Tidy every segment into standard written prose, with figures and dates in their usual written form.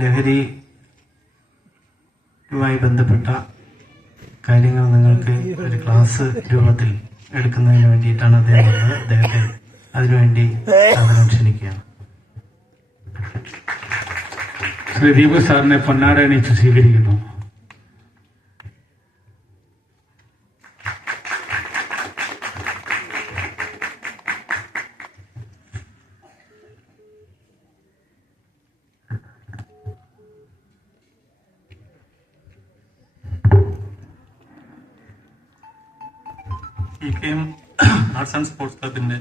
ലഹരിയുമായി ബന്ധപ്പെട്ട കാര്യങ്ങൾ നിങ്ങൾക്ക് ഒരു ക്ലാസ് രൂപത്തിൽ എടുക്കുന്നതിന് വേണ്ടിയിട്ടാണ് അദ്ദേഹം വന്നത്. അദ്ദേഹത്തെ അതിനുവേണ്ടി സാധനം ക്ഷണിക്കുകയാണ്. ശ്രീ ദീപു സാറിനെ പൊന്നാട അണിയിച്ച് സ്വീകരിക്കുന്നു. EKM ആർട്സ് ആൻഡ് സ്പോർട്സ് ക്ലബിന്റെ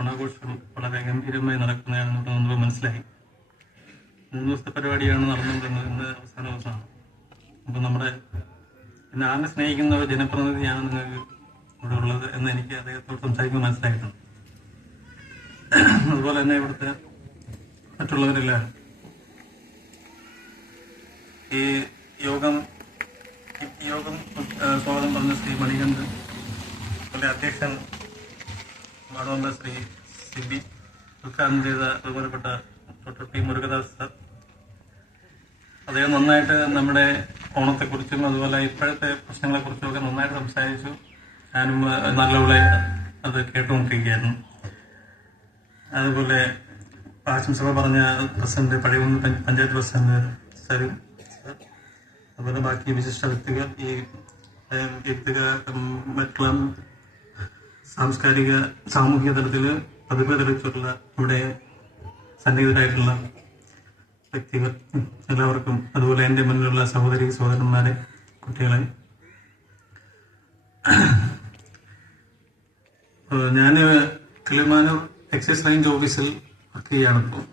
ഓണാഘോഷം വളരെ ഗംഭീരമായി നടക്കുന്നതാണെന്ന് നമുക്ക് മനസ്സിലായി. 3 ദിവസത്തെ പരിപാടിയാണ് നടന്നുകൊണ്ടിരുന്നത്. ഇന്ന് അവസാന ദിവസമാണ്. അപ്പൊ നമ്മുടെ ഇന്ന് ആരെ സ്നേഹിക്കുന്ന ഒരു ജനപ്രതിനിധിയാണ് നിങ്ങൾക്ക് ഇവിടെ ഉള്ളത് എന്ന് എനിക്ക് അദ്ദേഹത്തോട് സംസാരിക്കുമ്പോൾ മനസ്സിലായിട്ടുണ്ട്. അതുപോലെ തന്നെ ഇവിടുത്തെ മറ്റുള്ളവരെല്ലാം ഈ യോഗം സ്വാഗതം പറഞ്ഞ ശ്രീ മണികണ്ഠൻ, അതുപോലെ അധ്യക്ഷൻ മാടവമ്പ ശ്രീ സിബി, ഉദ്ഘാടനം ചെയ്ത ബഹുമാനപ്പെട്ട ഡോക്ടർ ടി മുരുകദാസ് സാർ, അദ്ദേഹം നന്നായിട്ട് നമ്മുടെ ഓണത്തെക്കുറിച്ചും അതുപോലെ ഇപ്പോഴത്തെ പ്രശ്നങ്ങളെക്കുറിച്ചും ഒക്കെ നന്നായിട്ട് സംസാരിച്ചു. ഞാനും നല്ലപോലെ അത് കേട്ടുകൊണ്ടിരിക്കുകയായിരുന്നു. അതുപോലെ ആശംസകൾ പറഞ്ഞ പ്രസിഡന്റ്, പഴയകുന്ന് പഞ്ചായത്ത് പ്രസിഡന്റ് സരും, അതുപോലെ ബാക്കി വിശിഷ്ട വ്യക്തികൾ, ഈ മറ്റുള്ള സാംസ്കാരിക സാമൂഹിക തലത്തിൽ പ്രതിഭ തെളിയിച്ചിട്ടുള്ള ഇവിടെ സന്നിഹിതരായിട്ടുള്ള വ്യക്തികൾ എല്ലാവർക്കും, അതുപോലെ എൻ്റെ മുന്നിലുള്ള സഹോദരി സഹോദരന്മാരെ, കുട്ടികളെ, ഞാൻ കിളിമാനൂർ എക്സൈസ് റേഞ്ച് ഓഫീസിൽ വർക്ക് ചെയ്യാണ്. ഇപ്പോൾ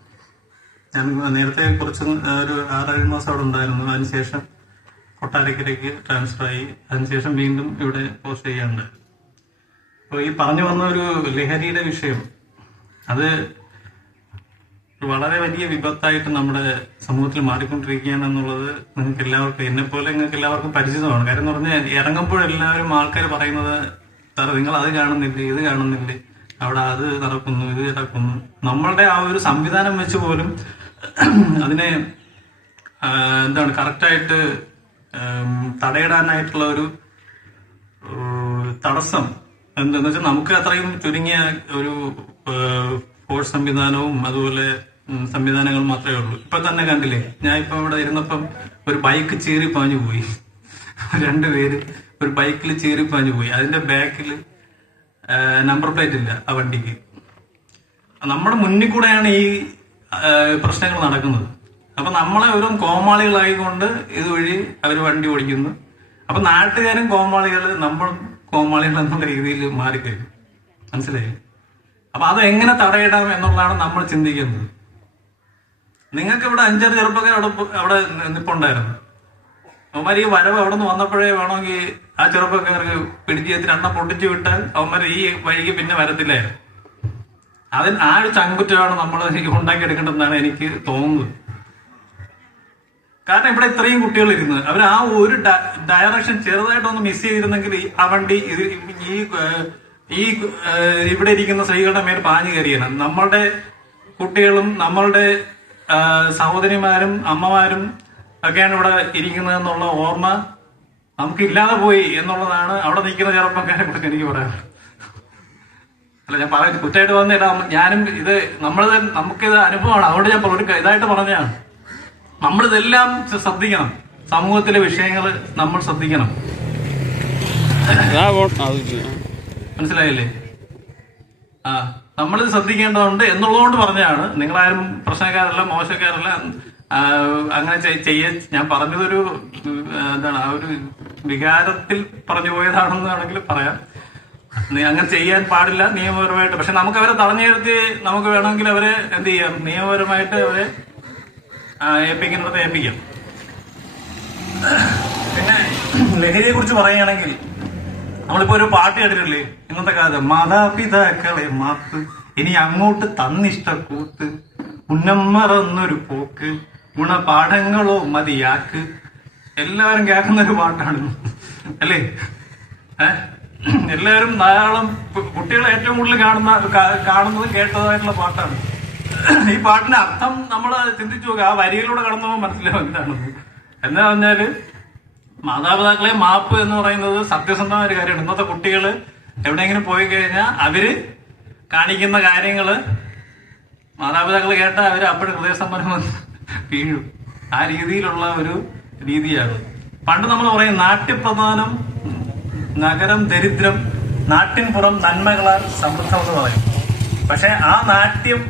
ഞാൻ നേരത്തെ കുറച്ച് ഒരു 6-7 മാസം അവിടെ ഉണ്ടായിരുന്നു. അതിനുശേഷം കൊട്ടാരക്കരയ്ക്ക് ട്രാൻസ്ഫർ ആയി. അതിനുശേഷം വീണ്ടും ഇവിടെ പോസ്റ്റ് ചെയ്യാറുണ്ട്. അപ്പോൾ ഈ പറഞ്ഞു വന്ന ഒരു ലഹരിയുടെ വിഷയം, അത് വളരെ വലിയ വിപത്തായിട്ട് നമ്മുടെ സമൂഹത്തിൽ മാറിക്കൊണ്ടിരിക്കുകയാണെന്നുള്ളത് നിങ്ങൾക്ക് എല്ലാവർക്കും, എന്നെപ്പോലെ നിങ്ങൾക്ക് എല്ലാവർക്കും പരിചിതമാണ്. കാര്യം എന്ന് പറഞ്ഞാൽ ഇറങ്ങുമ്പോഴെല്ലാവരും ആൾക്കാർ പറയുന്നത്, സാർ നിങ്ങൾ അത് കാണുന്നില്ലേ, ഇത് കാണുന്നില്ലേ, അവിടെ അത് നടക്കുന്നു, ഇത് നടക്കുന്നു. നമ്മളുടെ ആ ഒരു സംവിധാനം വെച്ച് പോലും അതിനെ എന്താണ് കറക്റ്റായിട്ട് തടയിടാനായിട്ടുള്ള ഒരു തടസ്സം എന്താന്ന് വെച്ചാൽ നമുക്ക് അത്രയും ചുരുങ്ങിയ ഒരു ഫോഴ്സ് സംവിധാനവും അതുപോലെ സംവിധാനങ്ങൾ മാത്രമേ ഉള്ളൂ. ഇപ്പൊ തന്നെ കണ്ടില്ലേ, ഞാൻ ഇപ്പൊ ഇവിടെ ഇരുന്നപ്പം ഒരു ബൈക്ക് ചീറിപ്പാഞ്ഞു പോയി. 2 പേര് ഒരു ബൈക്കിൽ ചീറിപ്പാഞ്ഞു പോയി. അതിന്റെ ബാക്കിൽ നമ്പർ പ്ലേറ്റ് ഇല്ല ആ വണ്ടിക്ക്. നമ്മുടെ മുന്നിൽ കൂടെയാണ് ഈ പ്രശ്നങ്ങൾ നടക്കുന്നത്. അപ്പൊ നമ്മളെ ഒരു കോമാളികളായിക്കൊണ്ട് ഇതുവഴി അവർ വണ്ടി ഓടിക്കുന്നു. അപ്പൊ നാട്ടുകാരും കോമാളികൾ, നമ്മൾ കോമാളികൾ എന്നുള്ള രീതിയിൽ മാറിക്കഴിഞ്ഞു. മനസ്സിലായി? അപ്പൊ അത് എങ്ങനെ തടയിടാം എന്നുള്ളതാണ് നമ്മൾ ചിന്തിക്കുന്നത്. നിങ്ങൾക്ക് ഇവിടെ 5-6 ചെറുപ്പക്കാർ അവിടെ നിപ്പുണ്ടായിരുന്നു. അവന്മാർ ഈ വരവ് അവിടെ നിന്ന് വന്നപ്പോഴേ വേണമെങ്കിൽ ആ ചെറുപ്പക്കാർക്ക് പിടിച്ചെത്തി 2 പൊട്ടിച്ചു വിട്ടാൽ അവന്മാർ ഈ വഴിക്ക് പിന്നെ വരത്തില്ലായിരുന്നു. ആ ഒരു ചങ്കുറ്റമാണ് നമ്മൾ ഉണ്ടാക്കിയെടുക്കേണ്ടതെന്നാണ് എനിക്ക് തോന്നുന്നത്. കാരണം ഇവിടെ ഇത്രയും കുട്ടികൾ ഇരുന്ന് അവർ ആ ഒരു ഡയറക്ഷൻ ചെറുതായിട്ടൊന്ന് മിസ് ചെയ്തിരുന്നെങ്കിൽ ആ വണ്ടി ഈ ഇവിടെ ഇരിക്കുന്ന സ്ത്രീകളുടെ മേൽ പാഞ്ഞു കയറിയാണ്. നമ്മളുടെ കുട്ടികളും നമ്മളുടെ സഹോദരിമാരും അമ്മമാരും ഒക്കെയാണ് ഇവിടെ ഇരിക്കുന്നതെന്നുള്ള ഓർമ്മ നമുക്കില്ലാതെ പോയി എന്നുള്ളതാണ് അവിടെ നിൽക്കുന്ന ചെറുപ്പക്കാരെ കുറിച്ച് എനിക്ക് പറയാം. അല്ല, ഞാൻ പറയാൻ കുറ്റമായിട്ട് വന്നില്ല. ഞാനും ഇത് നമുക്കിത് അനുഭവമാണ്. അതുകൊണ്ട് ഞാൻ ഒരു ഇതായിട്ട് പറഞ്ഞതാണ്. നമ്മളിതെല്ലാം ശ്രദ്ധിക്കണം. സമൂഹത്തിലെ വിഷയങ്ങൾ നമ്മൾ ശ്രദ്ധിക്കണം. മനസ്സിലായില്ലേ? നമ്മളിത് ശ്രദ്ധിക്കേണ്ടതുണ്ട് എന്നുള്ളതുകൊണ്ട് പറഞ്ഞതാണ്. നിങ്ങളാരും പ്രശ്നക്കാരല്ല, മോശക്കാരല്ല. അങ്ങനെ ഞാൻ പറഞ്ഞതൊരു എന്താണ് ആ ഒരു വികാരത്തിൽ പറഞ്ഞു പോയതാണെന്ന് വേണമെങ്കിൽ പറയാം. അങ്ങനെ ചെയ്യാൻ പാടില്ല നിയമപരമായിട്ട്. പക്ഷെ നമുക്ക് അവരെ തടഞ്ഞു നിർത്തി നമുക്ക് വേണമെങ്കിൽ അവരെ എന്ത് ചെയ്യാം, നിയമപരമായിട്ട് അവരെ ഏൽപ്പിക്കുന്നത് ഏൽപ്പിക്കാം. പിന്നെ ലഹരിയെ കുറിച്ച് പറയുകയാണെങ്കിൽ നമ്മളിപ്പോ ഒരു പാട്ട് കേട്ടിട്ടില്ലേ ഇന്നത്തെ കാലത്ത്, മാതാപിതാക്കളെ മാത്ത് ഇനി അങ്ങോട്ട് തന്നിഷ്ട കൂത്ത്, ഉന്നം മറന്നൊരു പോക്ക്, ഗുണപാഠങ്ങളോ മതിയാക്ക്. എല്ലാവരും കേൾക്കുന്ന ഒരു പാട്ടാണ് അല്ലേ? എല്ലാവരും ധാരാളം കുട്ടികൾ ഏറ്റവും കൂടുതൽ കാണുന്നത് കേട്ടതായിട്ടുള്ള പാട്ടാണ്. ഈ പാട്ടിന്റെ അർത്ഥം നമ്മൾ ചിന്തിച്ചു നോക്കുക. ആ വരികളിലൂടെ കടന്നു പോകാൻ മനസ്സിലാവും എന്താണെന്ന്. എന്താ പറഞ്ഞാല് മാതാപിതാക്കളെ മാപ്പ് എന്ന് പറയുന്നത് സത്യസന്ധമായ ഒരു കാര്യമാണ്. ഇന്നത്തെ കുട്ടികൾ എവിടെയെങ്കിലും പോയി കഴിഞ്ഞാൽ അവര് കാണിക്കുന്ന കാര്യങ്ങള് മാതാപിതാക്കൾ കേട്ടാൽ അവര് അപ്പോഴും ഹൃദയസമ്പന്നം വീഴും. ആ രീതിയിലുള്ള ഒരു രീതിയാണ്. പണ്ട് നമ്മൾ പറയും നാട്യപ്രധാനം നഗരം ദരിദ്രം, നാട്ടിൻപുറം നന്മകളാൽ സമൃദ്ധം എന്ന് പറയും. പക്ഷെ ആ നാട്യം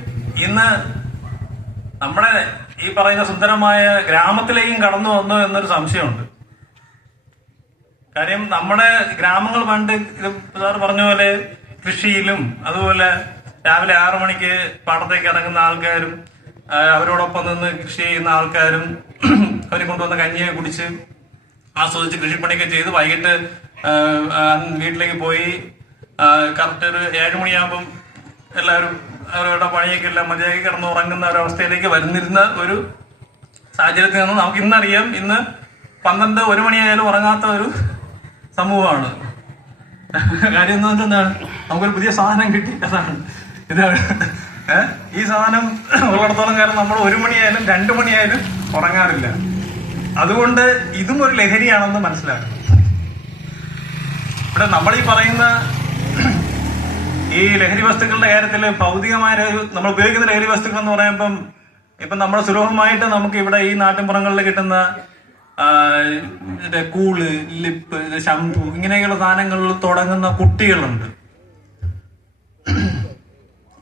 ഇന്ന് നമ്മുടെ ഈ പറയുന്ന സുന്ദരമായ ഗ്രാമത്തിലേക്കും കടന്നു വന്നു എന്നൊരു സംശയമുണ്ട്. കാര്യം നമ്മുടെ ഗ്രാമങ്ങൾ പണ്ട് സാർ പറഞ്ഞ പോലെ കൃഷിയിലും അതുപോലെ രാവിലെ 6 മണിക്ക് പാടത്തേക്ക് ഇറങ്ങുന്ന ആൾക്കാരും അവരോടൊപ്പം നിന്ന് കൃഷി ചെയ്യുന്ന ആൾക്കാരും അവർ കൊണ്ടുവന്ന കഞ്ഞിയെ കുടിച്ച് ആസ്വദിച്ച് കൃഷിപ്പണിയൊക്കെ ചെയ്ത് വൈകിട്ട് വീട്ടിലേക്ക് പോയി കറക്റ്റ് ഒരു 7 മണിയാകുമ്പം എല്ലാവരും അവരുടെ പണിയൊക്കെ എല്ലാം മതിയാക്കി കിടന്ന് ഉറങ്ങുന്ന ഒരവസ്ഥയിലേക്ക് വരുന്നിരുന്ന ഒരു സാഹചര്യത്തിൽ നിന്ന് നമുക്ക് ഇന്നറിയാം, ഇന്ന് 12-1 മണിയായാലും ഉറങ്ങാത്ത ഒരു സമൂഹമാണ്. കാര്യം എന്ന് വെച്ചാൽ എന്താണ്, നമുക്കൊരു പുതിയ സാധനം കിട്ടി, അതാണ് ഇതാണ്. ഈ സാധനം ഉള്ളിടത്തോളം കാലം നമ്മൾ 1 മണിയായാലും 2 മണിയായാലും ഉറങ്ങാറില്ല. അതുകൊണ്ട് ഇതും ഒരു ലഹരിയാണെന്ന് മനസ്സിലാക്കണം. ഇവിടെ നമ്മൾ ഈ പറയുന്ന ഈ ലഹരി വസ്തുക്കളുടെ കാര്യത്തിൽ ഭൗതികമായ നമ്മൾ ഉപയോഗിക്കുന്ന ലഹരി വസ്തുക്കൾ എന്ന് പറയുമ്പം ഇപ്പം നമ്മൾ സുലഭമായിട്ട് നമുക്ക് ഇവിടെ ഈ നാട്ടിൻപുറങ്ങളിൽ കിട്ടുന്ന കൂള്, ലിപ്പ്, ഷംപു ഇങ്ങനെയൊക്കെയുള്ള സാധനങ്ങളിൽ തുടങ്ങുന്ന കുട്ടികളുണ്ട്.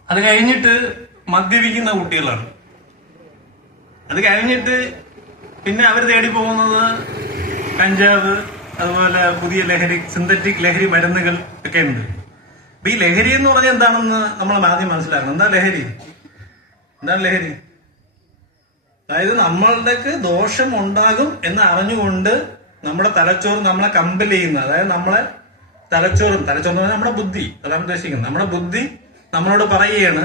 അത് കഴിഞ്ഞിട്ട് മദ്യപിക്കുന്ന കുട്ടികളാണ്. അത് കഴിഞ്ഞിട്ട് പിന്നെ അവർ തേടി പോകുന്നത് കഞ്ചാവ്, അതുപോലെ പുതിയ ലഹരി, സിന്തറ്റിക് ലഹരി മരുന്നുകൾ ഒക്കെ ഉണ്ട്. അപ്പൊ ഈ ലഹരി എന്ന് പറഞ്ഞാൽ എന്താണെന്ന് നമ്മൾ ആദ്യം മനസ്സിലാക്കണം. എന്താ ലഹരി? എന്താണ് ലഹരി? അതായത് നമ്മളുടെക്ക് ദോഷം ഉണ്ടാകും എന്ന് അറിഞ്ഞുകൊണ്ട് നമ്മുടെ തലച്ചോറ് നമ്മളെ കമ്പൽ ചെയ്യുന്ന, അതായത് നമ്മളെ തലച്ചോറ് എന്ന് പറഞ്ഞാൽ നമ്മുടെ ബുദ്ധി, അതാണ് ഉദ്ദേശിക്കുന്നത്. നമ്മുടെ ബുദ്ധി നമ്മളോട് പറയുകയാണ്,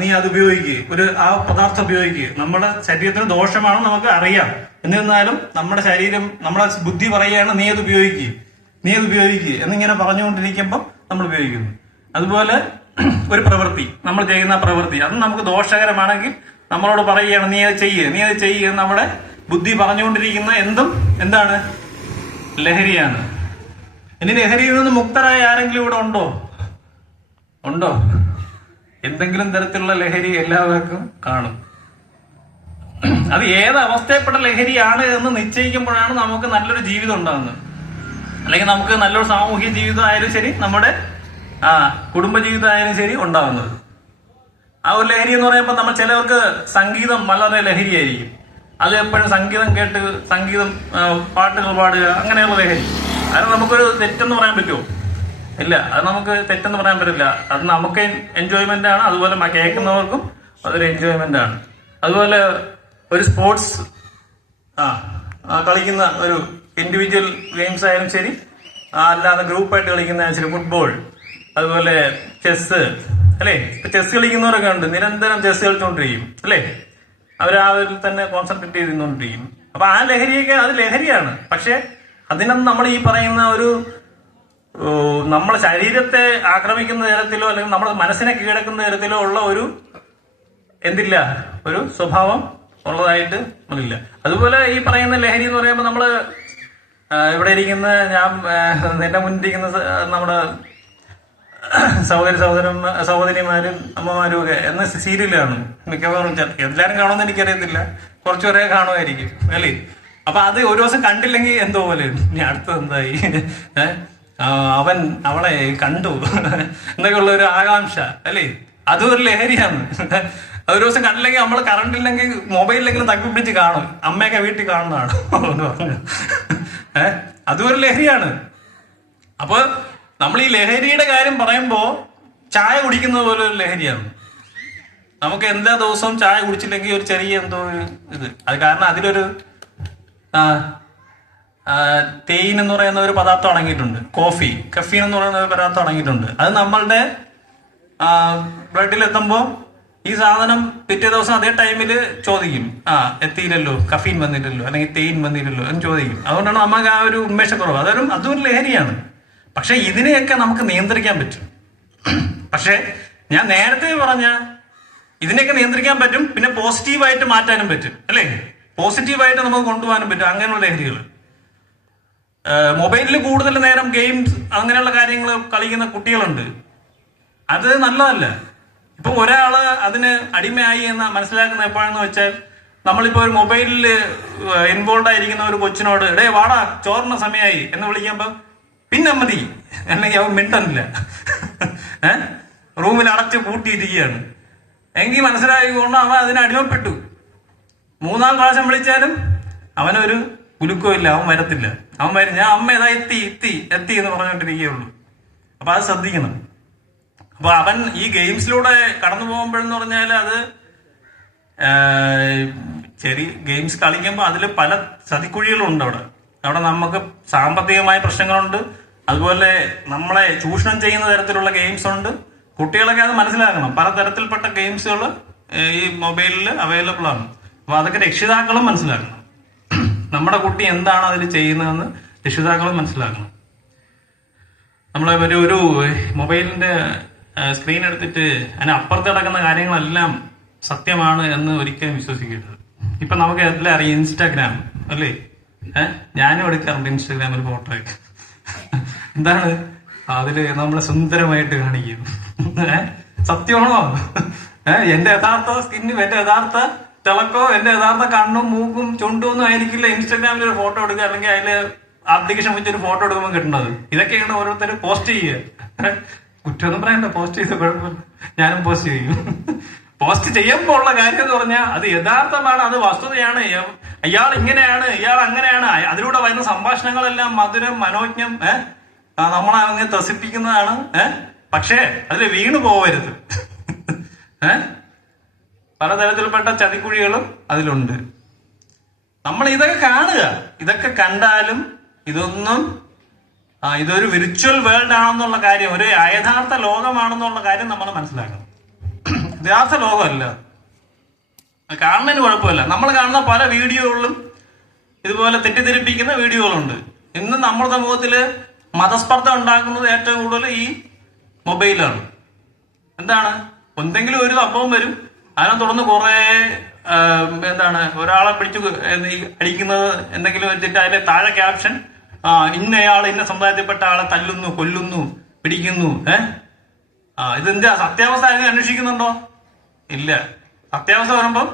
നീ അത് ഉപയോഗിക്കുക, ആ പദാർത്ഥം ഉപയോഗിക്കുക. നമ്മുടെ ശരീരത്തിന് ദോഷമാണ് നമുക്ക് അറിയാം, എന്നിരുന്നാലും നമ്മുടെ ശരീരം, നമ്മുടെ ബുദ്ധി പറയുകയാണ് നീ അത് ഉപയോഗിക്കുക എന്നിങ്ങനെ പറഞ്ഞുകൊണ്ടിരിക്കുമ്പോൾ നമ്മൾ ഉപയോഗിക്കുന്നു. അതുപോലെ ഒരു പ്രവൃത്തി, നമ്മൾ ചെയ്യുന്ന പ്രവൃത്തി അത് നമുക്ക് ദോഷകരമാണെങ്കിൽ നമ്മളോട് പറയുകയാണ് നീ അത് ചെയ്യുക. നമ്മുടെ ബുദ്ധി പറഞ്ഞുകൊണ്ടിരിക്കുന്ന എന്താണ്? ലഹരിയാണ്. ഇനി ലഹരിയിൽ നിന്ന് മുക്തരായ ആരെങ്കിലും ഇവിടെ ഉണ്ടോ? എന്തെങ്കിലും തരത്തിലുള്ള ലഹരി എല്ലാവർക്കും കാണും. അത് ഏത് അവസ്ഥയിൽപ്പെട്ട ലഹരിയാണ് എന്ന് നിശ്ചയിക്കുമ്പോഴാണ് നമുക്ക് നല്ലൊരു ജീവിതം ഉണ്ടാകുന്നത്. അല്ലെങ്കിൽ നമുക്ക് നല്ലൊരു സാമൂഹ്യ ജീവിതം ആയാലും ശരി, നമ്മുടെ കുടുംബ ജീവിതം ആയാലും ശരി ഉണ്ടാകുന്നത്. ആ ഒരു ലഹരി എന്ന് പറയുമ്പോൾ നമ്മൾ ചിലവർക്ക് സംഗീതം വളരെ ലഹരിയായിരിക്കും. അത് എപ്പോഴും സംഗീതം കേട്ട് പാട്ടുകൾ പാടുക, അങ്ങനെയുള്ള ലഹരി. അത് നമുക്കൊരു തെറ്റെന്ന് പറയാൻ പറ്റുമോ? ഇല്ല, അത് നമുക്ക് തെറ്റെന്ന് പറയാൻ പറ്റില്ല. അത് നമുക്ക് എൻജോയ്മെന്റ് ആണ്, അതുപോലെ കേൾക്കുന്നവർക്കും അതൊരു എൻജോയ്മെന്റ് ആണ്. അതുപോലെ ഒരു സ്പോർട്സ് കളിക്കുന്ന ഒരു ഇൻഡിവിജ്വൽ ഗെയിംസ് ആയാലും ശരി, അല്ലാതെ ഗ്രൂപ്പായിട്ട് കളിക്കുന്നതായാലും ശരി, ഫുട്ബോൾ, അതുപോലെ ചെസ്, അല്ലേ? ഇപ്പൊ ചെസ് കളിക്കുന്നവരൊക്കെ ഉണ്ട്, നിരന്തരം ചെസ് കളിച്ചുകൊണ്ടിരിക്കും, അല്ലേ? അവർ ആ ഒരു തന്നെ കോൺസെൻട്രേറ്റ് ചെയ്തുകൊണ്ടിരിക്കും. അപ്പൊ ആ ലഹരിയൊക്കെ അത് ലഹരിയാണ്. പക്ഷെ അതിനൊന്നും നമ്മൾ ഈ പറയുന്ന ഒരു നമ്മളെ ശരീരത്തെ ആക്രമിക്കുന്ന തരത്തിലോ അല്ലെങ്കിൽ നമ്മുടെ മനസ്സിനെ കീഴടക്കുന്ന തരത്തിലോ ഉള്ള ഒരു ഒരു സ്വഭാവം ഉള്ളതായിട്ട് നമ്മളില്ല. അതുപോലെ ഈ പറയുന്ന ലഹരി എന്ന് പറയുമ്പോൾ നമ്മള് ഇവിടെ ഇരിക്കുന്ന എന്റെ മുന്നിരിക്കുന്ന നമ്മുടെ സഹോദരിമാരും അമ്മമാരും ഒക്കെ എന്ന സീരിയലാണ് മിക്കവാറും. എല്ലാരും കാണുമെന്ന് എനിക്കറിയത്തില്ല, കുറച്ചുപേരെ കാണുമായിരിക്കും, അല്ലേ? അപ്പൊ അത് ഒരു ദിവസം കണ്ടില്ലെങ്കിൽ എന്തോ പോലെ ഇനി അടുത്തത് എന്തായി, അവൻ അവളെ കണ്ടു എന്നൊക്കെയുള്ള ഒരു ആകാംക്ഷ, അല്ലേ? അതും ഒരു ലഹരിയാണ്. ഒരു ദിവസം കണ്ടില്ലെങ്കിൽ നമ്മൾ കറണ്ട് ഇല്ലെങ്കിൽ മൊബൈലിലെങ്കിലും തപ്പി പിടിച്ച് കാണും, അമ്മയൊക്കെ വീട്ടിൽ കാണുന്നതാണ് എന്ന് പറഞ്ഞു. അതും ഒരു ലഹരിയാണ്. അപ്പൊ നമ്മൾ ഈ ലഹരിയുടെ കാര്യം പറയുമ്പോ ചായ കുടിക്കുന്നത് പോലെ ഒരു ലഹരിയാണ്. നമുക്ക് എല്ലാ ദിവസവും ചായ കുടിച്ചില്ലെങ്കിൽ ഒരു ചെറിയ എന്തോ ഇത്. അത് കാരണം അതിലൊരു തേയിൻ എന്ന് പറയുന്ന ഒരു പദാർത്ഥം അടങ്ങിയിട്ടുണ്ട്, കഫീൻ എന്ന് പറയുന്ന ഒരു പദാർത്ഥം അടങ്ങിയിട്ടുണ്ട്. അത് നമ്മളുടെ ബ്ലഡിൽ എത്തുമ്പോൾ ഈ സാധനം പിറ്റേ ദിവസം അതേ ടൈമിൽ ചോദിക്കും, എത്തിയില്ലല്ലോ, കഫീൻ വന്നില്ലല്ലോ, അല്ലെങ്കിൽ തേയിൻ വന്നില്ലല്ലോ എന്ന് ചോദിക്കും. അതുകൊണ്ടാണ് നമുക്ക് ആ ഒരു ഉന്മേഷക്കുറവ്. അതൊരു ലഹരിയാണ്. പക്ഷെ ഇതിനെയൊക്കെ നമുക്ക് നിയന്ത്രിക്കാൻ പറ്റും. പക്ഷെ ഞാൻ നേരത്തെ പറഞ്ഞ ഇതിനെയൊക്കെ നിയന്ത്രിക്കാൻ പറ്റും. പിന്നെ പോസിറ്റീവായിട്ട് മാറ്റാനും പറ്റും, അല്ലേ? പോസിറ്റീവായിട്ട് നമുക്ക് കൊണ്ടുപോകാനും പറ്റും അങ്ങനെയുള്ള ലഹരികൾ. മൊബൈലിൽ കൂടുതൽ നേരം ഗെയിംസ് അങ്ങനെയുള്ള കാര്യങ്ങൾ കളിക്കുന്ന കുട്ടികളുണ്ട്. അത് നല്ലതല്ല. ഇപ്പൊ ഒരാള് അതിന് അടിമയായി എന്ന് മനസ്സിലാക്കുന്ന എപ്പോഴാന്ന് വെച്ചാൽ, നമ്മളിപ്പോ ഒരു മൊബൈലിൽ ഇൻവോൾവ് ആയിരിക്കുന്ന ഒരു കൊച്ചിനോട് ഡേ വാടാ ചോറിന് സമയമായി എന്ന് വിളിക്കുമ്പോ പിന്നെ മതി, അല്ലെങ്കിൽ അവൻ മിണ്ടനില്ല, റൂമിൽ അടച്ച് പൂട്ടിയിരിക്കുകയാണ് എങ്കിൽ മനസ്സിലായിക്കൊണ്ട് അവൻ അതിന് അടിമപ്പെട്ടു. 3-ാം പ്രാവശ്യം വിളിച്ചാലും അവനൊരു കുലുക്കവും ഇല്ല, അവൻ വരത്തില്ല. അവൻ വരും, ഞാൻ അമ്മ ഏതാ എത്തി എത്തി എത്തി എന്ന് പറഞ്ഞുകൊണ്ടിരിക്കുകയുള്ളൂ. അപ്പൊ അത് ശ്രദ്ധിക്കണം. അപ്പൊ അവൻ ഈ ഗെയിംസിലൂടെ കടന്നു പോകുമ്പോഴെന്ന് പറഞ്ഞാൽ അത് ചെറിയ ഗെയിംസ് കളിക്കുമ്പോൾ അതിൽ പല ചതിക്കുഴികളുണ്ട്. അവിടെ നമുക്ക് സാമ്പത്തികമായ പ്രശ്നങ്ങളുണ്ട്, അതുപോലെ നമ്മളെ ചൂഷണം ചെയ്യുന്ന തരത്തിലുള്ള ഗെയിംസ് ഉണ്ട്. കുട്ടികളൊക്കെ അത് മനസ്സിലാക്കണം. പലതരത്തിൽപ്പെട്ട ഗെയിംസുകൾ ഈ മൊബൈലിൽ അവൈലബിൾ ആണ്. അപ്പൊ അതൊക്കെ രക്ഷിതാക്കളും മനസ്സിലാക്കണം. നമ്മുടെ കുട്ടി എന്താണ് അതിൽ ചെയ്യുന്നതെന്ന് രക്ഷിതാക്കളും മനസ്സിലാക്കണം. നമ്മളെ ഒരു മൊബൈലിന്റെ സ്ക്രീൻ എടുത്തിട്ട് അതിന് അപ്പുറത്ത് കിടക്കുന്ന കാര്യങ്ങളെല്ലാം സത്യമാണ് എന്ന് ഒരിക്കലും വിശ്വസിക്കരുത്. ഇപ്പൊ നമുക്ക് എല്ലാം അറിയാം, ഇൻസ്റ്റാഗ്രാം അല്ലേ? ഞാനും എടുക്കാറുണ്ട് ഇൻസ്റ്റാഗ്രാമിൽ ഫോട്ടോ ഒക്കെ. എന്താണ് അതില് നമ്മളെ സുന്ദരമായിട്ട് കാണിക്കും. സത്യമാണോ? എന്റെ യഥാർത്ഥ സ്കിന്നും എന്റെ യഥാർത്ഥ തിളക്കോ എന്റെ യഥാർത്ഥ കണ്ണും മൂക്കും ചുണ്ടും ഒന്നും ആയിരിക്കില്ല ഇൻസ്റ്റാഗ്രാമിൽ ഒരു ഫോട്ടോ എടുക്കുക, അല്ലെങ്കിൽ അതില് ആപ്ലിക്കേഷൻ വെച്ചൊരു ഫോട്ടോ എടുക്കുമ്പോൾ കിട്ടുന്നത്. ഇതൊക്കെയാണ് ഓരോരുത്തർ പോസ്റ്റ് ചെയ്യുക. കുറ്റമൊന്നും പറയണ്ട, പോസ്റ്റ് ചെയ്ത കുഴപ്പമില്ല, ഞാനും പോസ്റ്റ് ചെയ്യും. പോസ്റ്റ് ചെയ്യുമ്പോൾ ഉള്ള കാര്യം എന്ന് പറഞ്ഞാൽ അത് യഥാർത്ഥമാണ്, അത് വസ്തുതയാണ്. ഇയാൾ ഇങ്ങനെയാണ്, ഇയാൾ അങ്ങനെയാണ്. അതിലൂടെ വരുന്ന സംഭാഷണങ്ങളെല്ലാം മധുരം മനോജ്ഞം, നമ്മളെ അങ്ങനെ ത്രസിപ്പിക്കുന്നതാണ്. പക്ഷേ അതിൽ വീണു പോവരുത്. പലതരത്തിൽപ്പെട്ട ചതിക്കുഴികളും അതിലുണ്ട്. നമ്മൾ ഇതൊക്കെ കാണുക. ഇതൊക്കെ കണ്ടാലും ഇതൊരു വിർച്വൽ വേൾഡ് ആണെന്നുള്ള കാര്യം, ഒരു യഥാർത്ഥ ലോകമാണെന്നുള്ള കാര്യം നമ്മൾ മനസ്സിലാക്കണം. യഥാർത്ഥ ലോകമല്ല. കാണുന്നതിന് കുഴപ്പമില്ല. നമ്മൾ കാണുന്ന പല വീഡിയോകളിലും ഇതുപോലെ തെറ്റിദ്ധരിപ്പിക്കുന്ന വീഡിയോകളുണ്ട്. ഇന്ന് നമ്മുടെ സമൂഹത്തില് മതസ്പർദ്ധ ഉണ്ടാക്കുന്നത് ഏറ്റവും കൂടുതൽ ഈ മൊബൈലാണ്. എന്താണ്, എന്തെങ്കിലും ഒരു സംഭവം വരും, അതിനെ തുടർന്ന് കുറെ ഒരാളെ പിടിച്ചു അടിക്കുന്നത് എന്തെങ്കിലും വെച്ചിട്ട് അതിന്റെ താഴെ ക്യാപ്ഷൻ, ഇന്നയാൾ ഇന്ന സമുദായത്തിൽപ്പെട്ട ആളെ തല്ലുന്നു, കൊല്ലുന്നു, പിടിക്കുന്നു. ഇതെന്താ സത്യാവസ്ഥ ആരെങ്കിലും അന്വേഷിക്കുന്നുണ്ടോ? ഇല്ല. സത്യാവസ്ഥ വരുമ്പം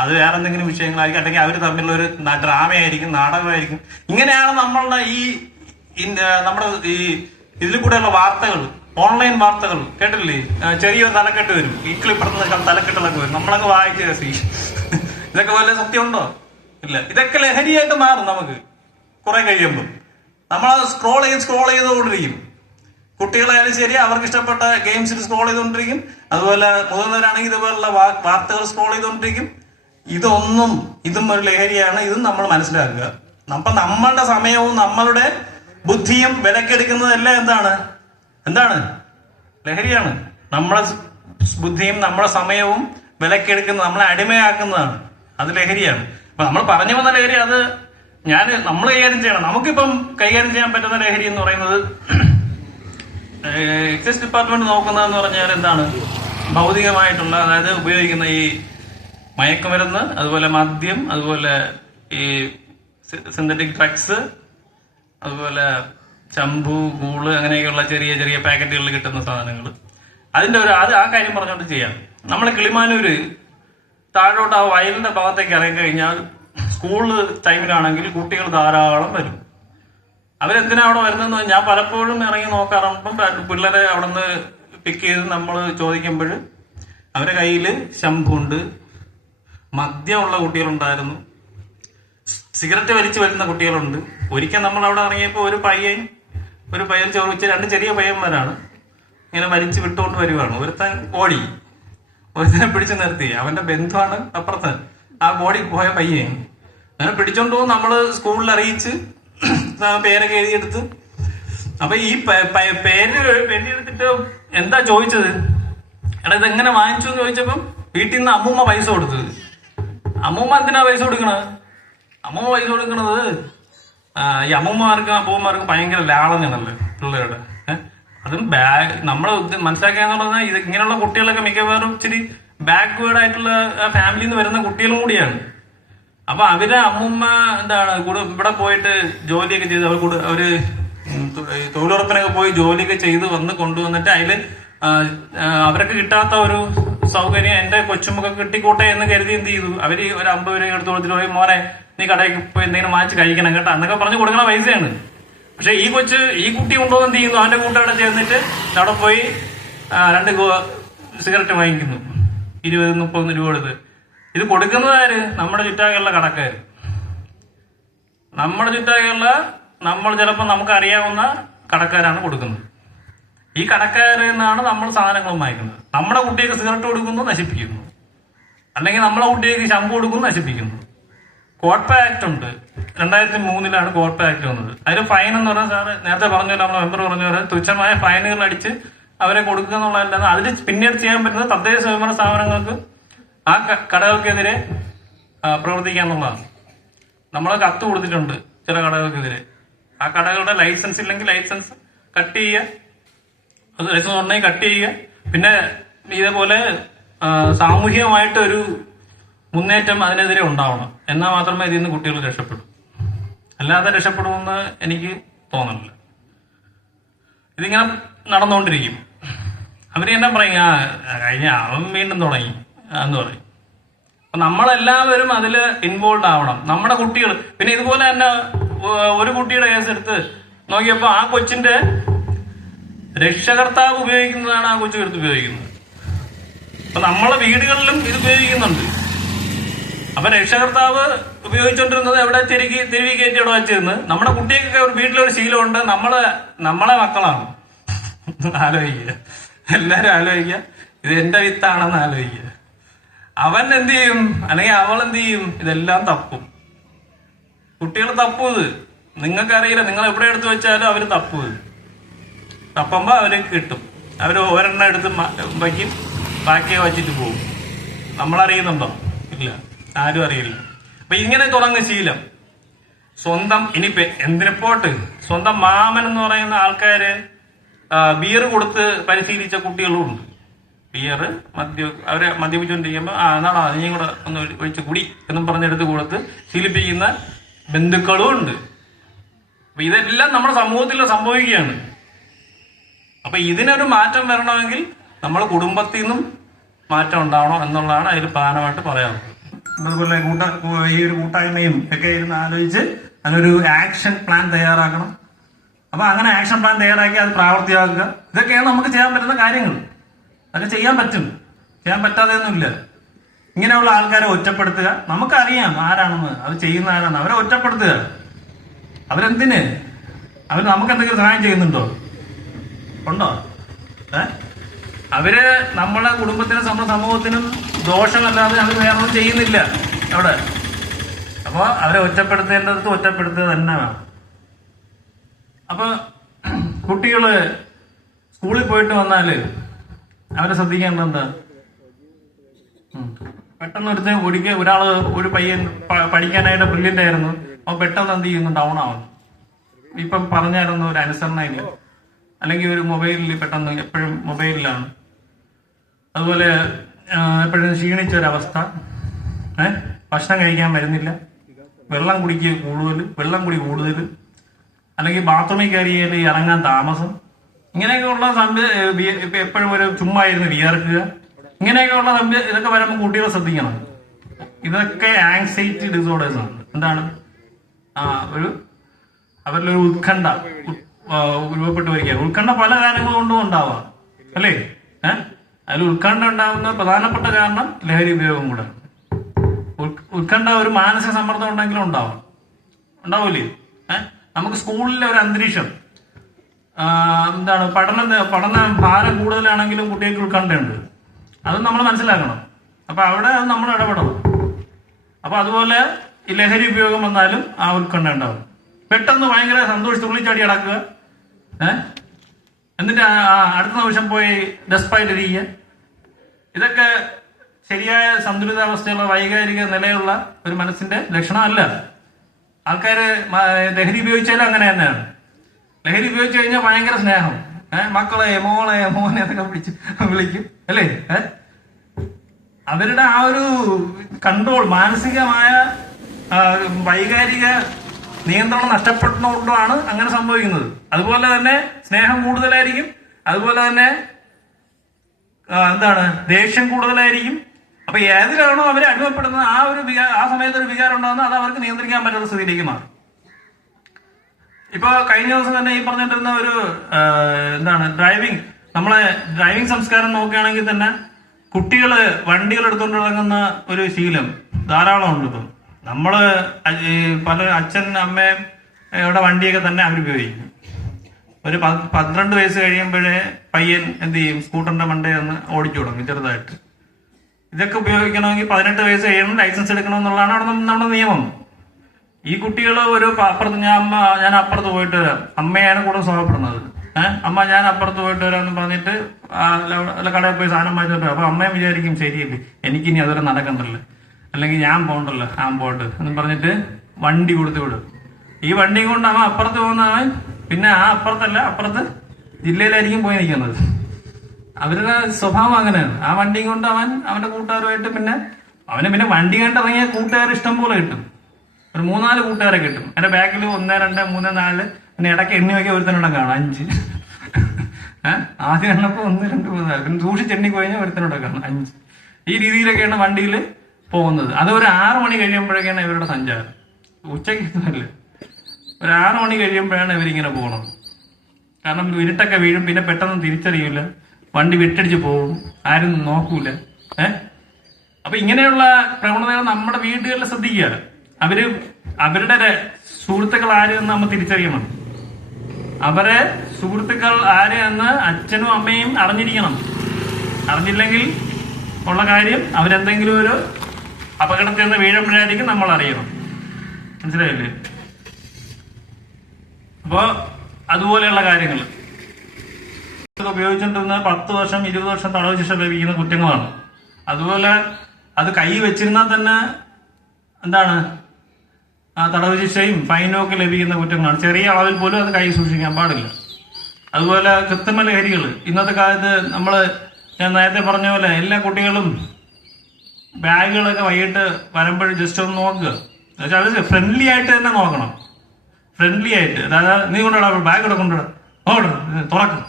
അത് വേറെ എന്തെങ്കിലും വിഷയങ്ങളായിരിക്കും, അല്ലെങ്കിൽ അവർ തമ്മിലുള്ള ഒരു ഡ്രാമയായിരിക്കും, നാടകമായിരിക്കും. ഇങ്ങനെയാണ് നമ്മുടെ നമ്മുടെ ഈ ഇതിൽ കൂടെയുള്ള വാർത്തകൾ, ഓൺലൈൻ വാർത്തകൾ കേട്ടില്ലേ? ചെറിയൊരു തലക്കെട്ട് വരും, ഈക്കളിപ്പുറത്ത് തലക്കെട്ടുകളൊക്കെ വരും, നമ്മളങ്ങ് വായിച്ച് രസി. ഇതൊക്കെ വല്ല സത്യമുണ്ടോ? ഇല്ല. ഇതൊക്കെ ലഹരിയായിട്ട് മാറും. നമുക്ക് കുറെ കഴിയുമ്പോൾ നമ്മളത് സ്ക്രോൾ ചെയ്തുകൊണ്ടിരിക്കും. കുട്ടികളായാലും ശരി, അവർക്ക് ഇഷ്ടപ്പെട്ട ഗെയിംസിൽ സ്ക്രോൾ ചെയ്തുകൊണ്ടിരിക്കും. അതുപോലെ മുതിർന്നവരാണെങ്കിൽ ഇതുപോലുള്ള വാർത്തകൾ സ്ക്രോൾ ചെയ്തുകൊണ്ടിരിക്കും. ഇതും ഒരു ലഹരിയാണ്. ഇതും നമ്മൾ മനസ്സിലാക്കുക. അപ്പൊ നമ്മളുടെ സമയവും നമ്മളുടെ ബുദ്ധിയും വിലക്കെടുക്കുന്നതെല്ലാം എന്താണ് ലഹരിയാണ്. നമ്മളെ ബുദ്ധിയും നമ്മുടെ സമയവും വിലക്കെടുക്കുന്നത്, നമ്മളെ അടിമയാക്കുന്നതാണ്. അത് ലഹരിയാണ്. അപ്പൊ നമ്മൾ പറഞ്ഞു വന്ന ലഹരി അത് നമ്മൾ കൈകാര്യം ചെയ്യണം. നമുക്കിപ്പം കൈകാര്യം ചെയ്യാൻ പറ്റുന്ന ലഹരി എന്ന് പറയുന്നത്, എക്സൈസ് ഡിപ്പാർട്ട്മെന്റ് നോക്കുന്നതെന്ന് പറഞ്ഞാൽ എന്താണ്, ഭൗതികമായിട്ടുള്ള, അതായത് ഉപയോഗിക്കുന്ന ഈ മയക്കുമരുന്ന്, അതുപോലെ മദ്യം, അതുപോലെ ഈ സിന്തറ്റിക് ഡ്രഗ്സ്, അതുപോലെ ചമ്പു, ഗൂള്, അങ്ങനെയൊക്കെയുള്ള ചെറിയ ചെറിയ പാക്കറ്റുകളിൽ കിട്ടുന്ന സാധനങ്ങൾ, അതിന്റെ ആ കാര്യം പറഞ്ഞുകൊണ്ട് ചെയ്യാം. നമ്മളെ കിളിമാനൂര് താഴോട്ട് ആ വയലിന്റെ ഭാഗത്തേക്ക് ഇറങ്ങി കഴിഞ്ഞാൽ സ്കൂള് ടൈമിലാണെങ്കിൽ കുട്ടികൾ ധാരാളം വരും. അവരെന്തിനാ അവിടെ വരുന്നതെന്ന് ഞാൻ പലപ്പോഴും ഇറങ്ങി നോക്കാറുണ്ട്. പിള്ളേരെ അവിടെ നിന്ന് പിക്ക് ചെയ്ത് നമ്മൾ ചോദിക്കുമ്പോൾ അവരുടെ കയ്യിൽ ശംഭുണ്ട്, മദ്യമുള്ള കുട്ടികളുണ്ടായിരുന്നു, സിഗരറ്റ് വലിച്ചു വരുന്ന കുട്ടികളുണ്ട്. ഒരിക്കൽ നമ്മൾ അവിടെ ഇറങ്ങിയപ്പോൾ ഒരു പയ്യൻ ചോദിച്ച 2 ചെറിയ പയ്യന്മാരാണ് ഇങ്ങനെ വലിച്ചു വിട്ടുകൊണ്ട് വരുവാണ്. ഒരുത്തൻ ഓടി, ഒരുത്തനെ പിടിച്ചു നിർത്തി. അവന്റെ ബന്ധുവാണ് അപ്പുറത്ത്, ആ ഓടി പോയ പയ്യൻ. അങ്ങനെ പിടിച്ചോണ്ട് പോകും. നമ്മള് സ്കൂളിൽ അറിയിച്ച് പേരൊക്കെ എഴുതിയെടുത്ത്. അപ്പൊ ഈ പേര് എഴുതിയെടുത്തിട്ട് എന്താ ചോദിച്ചത്, എടാ ഇതെങ്ങനെ വാങ്ങിച്ചു എന്ന് ചോദിച്ചപ്പം വീട്ടിൽ നിന്ന് അമ്മൂമ്മ പൈസ കൊടുത്തത്. അമ്മൂമ്മ എന്തിനാ പൈസ കൊടുക്കണത്? അമ്മൂമ്മ പൈസ കൊടുക്കണത് ഈ അമ്മൂമ്മമാർക്കും അപ്പൂമ്മമാർക്കും ഭയങ്കര ലാളനയാണല്ലോ പിള്ളേരുടെ. അതും നമ്മൾ മനസ്സിലാക്കിയെന്ന് പറഞ്ഞാൽ ഇത് ഇങ്ങനെയുള്ള കുട്ടികളൊക്കെ മിക്കവാറും ഇച്ചിരി ബാക്ക്വേർഡ് ആയിട്ടുള്ള ഫാമിലിയിൽ നിന്ന് വരുന്ന കുട്ടികളും കൂടിയാണ്. അപ്പൊ അവരെ അമ്മുമ്മ എന്താണ് ഇവിടെ പോയിട്ട് ജോലിയൊക്കെ ചെയ്ത് അവര് തൊഴിലുറപ്പിനൊക്കെ പോയി ജോലിയൊക്കെ ചെയ്ത് കൊണ്ടുവന്നിട്ട് അതില് അവർക്ക് കിട്ടാത്ത ഒരു സൗകര്യം എന്റെ കൊച്ചുമൊക്കെ കിട്ടിക്കോട്ടെ എന്ന് കരുതി എന്ത് ചെയ്തു, അവര് ഒരു 50 രൂപ എടുത്ത് കൊടുത്തിട്ട് പോയി, മോനെ നീ കടയിൽ പോയി എന്തെങ്കിലും വാങ്ങിച്ച് കഴിക്കണം കേട്ടോ എന്നൊക്കെ പറഞ്ഞു കൊടുക്കുന്ന പൈസയാണ്. പക്ഷെ ഈ കുട്ടി കൊണ്ടുവന്ന് എന്ത് ചെയ്യുന്നു, അവന്റെ കൂട്ടവിടെ ചേർന്നിട്ട് അവിടെ പോയി 2 സിഗരറ്റ് വാങ്ങിക്കുന്നു 20-30 രൂപ കൊടുത്ത്. ഇത് കൊടുക്കുന്നത് ആര്? നമ്മുടെ ചുറ്റാകെയുള്ള കടക്കാർ. നമ്മുടെ ചുറ്റാകെയുള്ള നമ്മൾ ചിലപ്പോൾ നമുക്ക് അറിയാവുന്ന കടക്കാരാണ് കൊടുക്കുന്നത്. ഈ കടക്കാരിൽ നിന്നാണ് നമ്മൾ സാധനങ്ങൾ വാങ്ങിക്കുന്നത്. നമ്മുടെ കുട്ടികൾക്ക് സിഗരറ്റ് കൊടുക്കുന്നു, നശിപ്പിക്കുന്നു. അല്ലെങ്കിൽ നമ്മളെ കുട്ടികൾക്ക് ശമ്പു കൊടുക്കുന്നു, നശിപ്പിക്കുന്നു. കോട്ട്പ ആക്ട് ഉണ്ട്, 2003 കോട്ട്പ ആക്ട് വന്നത്. അതിൽ ഫൈൻ എന്ന് പറഞ്ഞാൽ സാറ് നേരത്തെ പറഞ്ഞ നമ്മളെ മെമ്പർ പറഞ്ഞ പോലെ തുച്ഛമായ ഫൈനുകൾ അടിച്ച് അവരെ കൊടുക്കുക എന്നുള്ളതല്ലാതെ അതിൽ പിന്നീട് ചെയ്യാൻ പറ്റുന്നത് തദ്ദേശ സ്വയംഭരണ സ്ഥാപനങ്ങൾക്ക് ആ കടകൾക്കെതിരെ പ്രവർത്തിക്കാന്നുള്ളതാണ്. നമ്മൾ കത്ത് കൊടുത്തിട്ടുണ്ട് ചില കടകൾക്കെതിരെ. ആ കടകളുടെ ലൈസൻസ് ഇല്ലെങ്കിൽ ലൈസൻസ് കട്ട് ചെയ്യുക, ലൈസൻസ് ഉണ്ടെങ്കിൽ കട്ട് ചെയ്യുക. പിന്നെ ഇതേപോലെ സാമൂഹികമായിട്ടൊരു മുന്നേറ്റം അതിനെതിരെ ഉണ്ടാവണം. എന്നാൽ മാത്രമേ ഇതിൽ നിന്ന് കുട്ടികൾ രക്ഷപ്പെടൂ. അല്ലാതെ രക്ഷപ്പെടുമെന്ന് എനിക്ക് തോന്നുന്നില്ല. ഇതിങ്ങനെ നടന്നുകൊണ്ടിരിക്കും. അവര് തന്നെ പറയും കഴിഞ്ഞ അവൻ വീണ്ടും തുടങ്ങി എന്ന് പറയും. അപ്പൊ നമ്മളെല്ലാവരും അതിൽ ഇൻവോൾവ് ആവണം, നമ്മുടെ കുട്ടികൾ. പിന്നെ ഇതുപോലെ തന്നെ ഒരു കുട്ടിയുടെ കേസ് എടുത്ത് നോക്കിയപ്പോ ആ കൊച്ചിന്റെ രക്ഷകർത്താവ് ഉപയോഗിക്കുന്നതാണ് ആ കൊച്ചു എടുത്ത് ഉപയോഗിക്കുന്നത്. അപ്പൊ നമ്മളെ വീടുകളിലും ഇത് ഉപയോഗിക്കുന്നുണ്ട്. അപ്പൊ രക്ഷകർത്താവ് ഉപയോഗിച്ചോണ്ടിരുന്നത് എവിടെ തിരുവി കയറ്റി ഇവിടെ വെച്ചിരുന്ന് നമ്മുടെ കുട്ടികൾക്ക് വീട്ടിലൊരു ശീലമുണ്ട്, നമ്മളെ മക്കളാണ്. ആലോചിക്കുക, എല്ലാരും ആലോചിക്കുക, ഇത് എന്റെ വിത്താണെന്ന് ആലോചിക്കുക. അവൻ എന്ത് ചെയ്യും, അല്ലെങ്കിൽ അവൾ എന്ത് ചെയ്യും, ഇതെല്ലാം തപ്പും. കുട്ടികൾ തപ്പും. ഇത് നിങ്ങൾക്കറിയില്ല, നിങ്ങൾ എവിടെ എടുത്ത് വെച്ചാലും അവര് തപ്പും. തപ്പുമ്പോ അവര് കിട്ടും. അവര് ഒരെണ്ണം എടുത്ത് വയ്ക്കും, ബാക്കിയെ വച്ചിട്ട് പോകും. നമ്മളറിയുന്നുണ്ടോ? ഇല്ല, ആരും അറിയില്ല. അപ്പൊ ഇങ്ങനെ തുടങ്ങുന്ന ശീലം സ്വന്തം ഇനിയിപ്പോ എന്തിനെപ്പോട്ട് സ്വന്തം മാമൻ എന്ന് പറയുന്ന ആൾക്കാര് ബിയർ കൊടുത്ത് പരിശീലിച്ച കുട്ടികളും ഉണ്ട്. ബിയർ അവരെ മദ്യപിച്ചുകൊണ്ടിരിക്കുമ്പോ എന്നാടാ നീയും കൂടെ ഒന്ന് ഒഴിച്ച് കുടി എന്നും പറഞ്ഞെടുത്ത് കൊടുത്ത് ശീലിപ്പിക്കുന്ന ബന്ധുക്കളും ഉണ്ട്. അപ്പൊ ഇതെല്ലാം നമ്മുടെ സമൂഹത്തിൽ സംഭവിക്കുകയാണ്. അപ്പൊ ഇതിനൊരു മാറ്റം വരണമെങ്കിൽ നമ്മൾ കുടുംബത്തിൽ നിന്നും മാറ്റം ഉണ്ടാവണം എന്നുള്ളതാണ് അതിൽ പ്രധാനമായിട്ട് പറയാനുള്ളത്. അതുപോലെ ഈ ഒരു കൂട്ടായ്മയും ഒക്കെ ഇരുന്ന് ആലോചിച്ച് അതിനൊരു ആക്ഷൻ പ്ലാൻ തയ്യാറാക്കണം. അപ്പൊ അങ്ങനെ ആക്ഷൻ പ്ലാൻ തയ്യാറാക്കി അത് പ്രാവർത്തിയാക്കുക. ഇതൊക്കെയാണ് നമുക്ക് ചെയ്യാൻ പറ്റുന്ന കാര്യങ്ങൾ. അതൊക്കെ ചെയ്യാൻ പറ്റും, ചെയ്യാൻ പറ്റാതെയൊന്നുമില്ല. ഇങ്ങനെയുള്ള ആൾക്കാരെ ഒറ്റപ്പെടുത്തുക. നമുക്കറിയാം ആരാണെന്ന്, അത് ചെയ്യുന്ന ആരാണ്. അവരെ ഒറ്റപ്പെടുത്തുക. അവരെന്തിന്? അവർ നമുക്ക് എന്തെങ്കിലും സഹായം ചെയ്യുന്നുണ്ടോ? ഉണ്ടോ? അവര് നമ്മളെ കുടുംബത്തിനും നമ്മുടെ സമൂഹത്തിനും ദോഷമല്ലാതെ അവർ വേറൊന്നും ചെയ്യുന്നില്ല അവിടെ. അപ്പൊ അവരെ ഒറ്റപ്പെടുത്തേണ്ടത് ഒറ്റപ്പെടുത്തുക തന്നെ വേണം. അപ്പൊ കുട്ടികള് സ്കൂളിൽ പോയിട്ട് വന്നാല് അവരെ ശ്രദ്ധിക്കേണ്ടത് എന്താ? പെട്ടെന്ന് ഒരു പയ്യൻ പഠിക്കാനായിട്ട് ബ്രില്യന്റ് ആയിരുന്നു. അപ്പൊ പെട്ടെന്ന് എന്ത് ചെയ്യുന്നു? ഡൗൺ ആവുന്നു. ഇപ്പം പറഞ്ഞായിരുന്നു ഒരു അനുസരണയില്ല, അല്ലെങ്കിൽ ഒരു മൊബൈലിൽ പെട്ടെന്ന് എപ്പോഴും മൊബൈലിലാണ്. അതുപോലെ എപ്പോഴും ക്ഷീണിച്ചൊരവസ്ഥ, ഭക്ഷണം കഴിക്കാൻ വരുന്നില്ല, വെള്ളം കുടി കൂടുതൽ, അല്ലെങ്കിൽ ബാത്റൂമിൽ കയറിയാൽ ഇറങ്ങാൻ താമസം, ഇങ്ങനെയൊക്കെയുള്ള ഇപ്പൊ എപ്പോഴും ഒരു ചുമ്മാ ഇരുന്ന് വിയർക്കുക, ഇങ്ങനെയൊക്കെയുള്ള ഇതൊക്കെ വരുമ്പോൾ കുട്ടികളെ ശ്രദ്ധിക്കണം. ഇതൊക്കെ ആങ്സൈറ്റി ഡിസോർഡേഴ്സ് ആണ്. എന്താണ്? അവരിലൊരു ഉത്കണ്ഠ രൂപപ്പെട്ടു വരിക. ഉത്കണ്ഠ പല കാരണങ്ങൾ കൊണ്ടും ഉണ്ടാവാം, അല്ലേ? അതിൽ ഉത്കണ്ഠ ഉണ്ടാകുന്ന പ്രധാനപ്പെട്ട കാരണം ലഹരി ഉപയോഗം കൂടെ. ഉത്കണ്ഠ ഒരു മാനസിക സമ്മർദ്ദം ഉണ്ടെങ്കിലും ഉണ്ടാവൂലേ? നമുക്ക് സ്കൂളിലെ ഒരു അന്തരീക്ഷം എന്താണ്, പഠന ഭാരം കൂടുതലാണെങ്കിലും കുട്ടികൾക്ക് ഉത്കണ്ഠയുണ്ട്. അത് നമ്മൾ മനസ്സിലാക്കണം. അപ്പൊ അവിടെ അത് നമ്മൾ ഇടപെടണം. അപ്പൊ അതുപോലെ ഈ ലഹരി ഉപയോഗം വന്നാലും ആ ഉത്കണ്ഠ ഉണ്ടാവും. പെട്ടെന്ന് ഭയങ്കര തുള്ളിച്ചാടി അടക്കുക, എന്നിട്ട് അടുത്ത നിമിഷം പോയി ഡെസ്പായിട്ടിരിക്കുക. ഇതൊക്കെ ശരിയായ സന്തുലിതാവസ്ഥയുള്ള വൈകാരിക നിലയുള്ള ഒരു മനസ്സിന്റെ ലക്ഷണമല്ല. ആൾക്കാര് ലഹരി ഉപയോഗിച്ചാലും അങ്ങനെ തന്നെയാണ്. ലഹരി ഉപയോഗിച്ചു കഴിഞ്ഞാൽ ഭയങ്കര സ്നേഹം, മക്കളെ മോളെ മോനെ എന്നൊക്കെ വിളിക്കും അല്ലേ? അവരുടെ ആ ഒരു കൺട്രോൾ, മാനസികമായ വൈകാരിക നിയന്ത്രണം നഷ്ടപ്പെടുന്നതുകൊണ്ടാണ് അങ്ങനെ സംഭവിക്കുന്നത്. അതുപോലെ തന്നെ സ്നേഹം കൂടുതലായിരിക്കും, അതുപോലെ തന്നെ ദേഷ്യം കൂടുതലായിരിക്കും. അപ്പൊ ഏതിലാണോ അവരെ അടിമപ്പെടുന്നത് ആ സമയത്ത് ഒരു വികാരം ഉണ്ടാകുന്നത്, അത് അവർക്ക് നിയന്ത്രിക്കാൻ പറ്റുന്ന സ്ഥിതിയിലേക്ക് മാറും. ഇപ്പൊ കഴിഞ്ഞ ദിവസം തന്നെ ഈ പറഞ്ഞിട്ടിരുന്ന ഒരു നമ്മളെ ഡ്രൈവിംഗ് സംസ്കാരം നോക്കുകയാണെങ്കിൽ തന്നെ കുട്ടികള് വണ്ടികൾ എടുത്തുകൊണ്ട് ഇറങ്ങുന്ന ഒരു ശീലം ധാരാളം ഉണ്ട്. ഇപ്പം നമ്മള് പല അച്ഛൻ അമ്മയും ഇവിടെ വണ്ടിയൊക്കെ തന്നെ അവരുപയോഗിക്കും. ഒരു 12 വയസ്സ് കഴിയുമ്പോഴേ പയ്യൻ എന്ത് ചെയ്യും, സ്കൂട്ടറിന്റെ മണ്ടേ ഒന്ന് ഓടിച്ചു തുടങ്ങും ചെറുതായിട്ട്. ഇതൊക്കെ ഉപയോഗിക്കണമെങ്കിൽ 18 വയസ്സ് കഴിയണം, ലൈസൻസ് എടുക്കണം എന്നുള്ളതാണ് അവിടെ നമ്മുടെ നിയമം. ഈ കുട്ടികൾ ഒരു അപ്പുറത്ത് ഞാൻ അപ്പുറത്ത് പോയിട്ട് വരാം, അമ്മയാണ് കൂടെ സുഖപ്പെടുന്നത്. അമ്മ ഞാൻ അപ്പുറത്ത് പോയിട്ട് വരാമെന്ന് പറഞ്ഞിട്ട് കടയിൽ പോയി സാധനം വാങ്ങിച്ചിട്ട്, അപ്പൊ അമ്മയും വിചാരിക്കും ശരിയല്ലേ, എനിക്കിനി അതുവരെ നടക്കണ്ടല്ലോ, അല്ലെങ്കിൽ ഞാൻ പോകണ്ടല്ലോ, പോട്ട് എന്ന് പറഞ്ഞിട്ട് വണ്ടി കൊടുത്ത് വിടും. ഈ വണ്ടി കൊണ്ട് അവൻ അപ്പുറത്ത് പോകുന്നവൻ പിന്നെ അപ്പുറത്ത് ജില്ലയിലായിരിക്കും പോയി നിൽക്കുന്നത്. അവരുടെ സ്വഭാവം അങ്ങനെയാണ്. ആ വണ്ടി കൊണ്ട് അവന്റെ കൂട്ടുകാരുമായിട്ട് പിന്നെ വണ്ടി കണ്ടിറങ്ങിയ കൂട്ടുകാർ ഇഷ്ടം പോലെ കിട്ടും. ഒരു 3-4 കൂട്ടുകാരെ കിട്ടും. എന്റെ ബാക്കിൽ 1, 2, 3, 4, പിന്നെ ഇടയ്ക്ക് എണ്ണി വയ്ക്കാൻ ഒരുത്തനോടെ കാണാം 5. ആദ്യം എണ്ണപ്പോ 1, 2, 3, 4, പിന്നെ സൂക്ഷിച്ചെണ്ണി കഴിഞ്ഞാൽ ഒരുത്തനോടെ കാണാം 5. ഈ രീതിയിലൊക്കെയാണ് വണ്ടിയിൽ പോകുന്നത്. അത് ഒരു 6 മണി കഴിയുമ്പോഴൊക്കെയാണ് ഇവരുടെ സഞ്ചാരം. ഉച്ചയ്ക്ക് ഒരു 6 മണി കഴിയുമ്പോഴാണ് ഇവരിങ്ങനെ പോകണം. കാരണം ഇരുട്ടൊക്കെ വീഴും, പിന്നെ പെട്ടെന്ന് തിരിച്ചറിയില്ല, വണ്ടി വിട്ടടിച്ച് പോകും, ആരും നോക്കൂല. അപ്പൊ ഇങ്ങനെയുള്ള പ്രവണതകൾ നമ്മുടെ വീടുകളിൽ ശ്രദ്ധിക്കുക. അവരുടെ സുഹൃത്തുക്കൾ ആരെന്ന് നമ്മൾ തിരിച്ചറിയണം. അവരെ സുഹൃത്തുക്കൾ ആരെന്ന് അച്ഛനും അമ്മയും അറിഞ്ഞിരിക്കണം. അറിഞ്ഞില്ലെങ്കിൽ ഉള്ള കാര്യം, അവരെന്തെങ്കിലും ഒരു അപകടത്തിൽ നിന്ന് വീഴുമ്പോഴായിരിക്കും നമ്മൾ അറിയണം. മനസ്സിലായില്ലേ? അപ്പോ അതുപോലെയുള്ള കാര്യങ്ങൾ ഉപയോഗിച്ചുകൊണ്ടിരുന്ന 10 വർഷം 20 വർഷം തടവ് ശിക്ഷ ലഭിക്കുന്ന കുറ്റങ്ങളാണ്. അതുപോലെ അത് കൈ വെച്ചിരുന്നാൽ തന്നെ തടവ് ശിക്ഷയും ഫൈനും ഒക്കെ ലഭിക്കുന്ന കുറ്റങ്ങളാണ്. ചെറിയ അളവിൽ പോലും അത് കൈ സൂക്ഷിക്കാൻ പാടില്ല. അതുപോലെ കൃത്രിമ ലഹരികൾ ഇന്നത്തെ കാലത്ത് ഞാൻ നേരത്തെ പറഞ്ഞ പോലെ എല്ലാ കുട്ടികളും ബാഗുകളൊക്കെ വൈകിട്ട് വരുമ്പോൾ ജസ്റ്റ് ഒന്ന് നോക്കുക. അത് ഫ്രണ്ട്ലി ആയിട്ട് തന്നെ നോക്കണം. ഫ്രണ്ട്ലി ആയിട്ട്, അതായത് നീ കൊണ്ടുവിടാ, ബാഗ് ഇവിടെ കൊണ്ടുവിടാ, തുറക്കും,